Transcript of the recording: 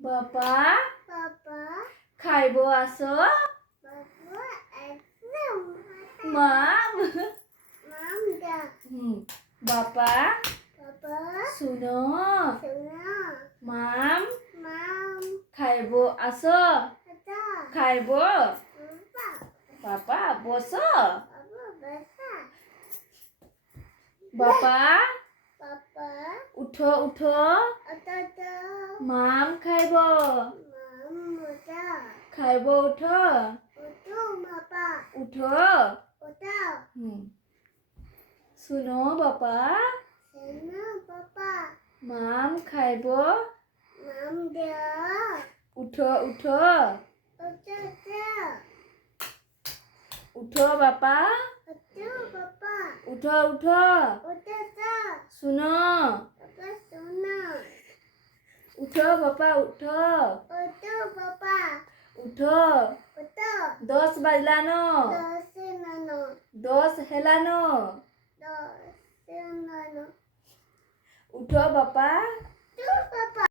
বাবা খাইব আস মাম বাবা শুনো মাম খাইব আস খাইব বাবা বস বাবা উঠো উঠো মাম খাইব খাইব উঠো উঠো শুনো বাবা মাম খাইব উঠো উঠো উঠো বাবা উঠো উঠো শুনো উঠো বাবা উঠো উঠো 10 বাজলানো 10 হেলানো উঠো বাবা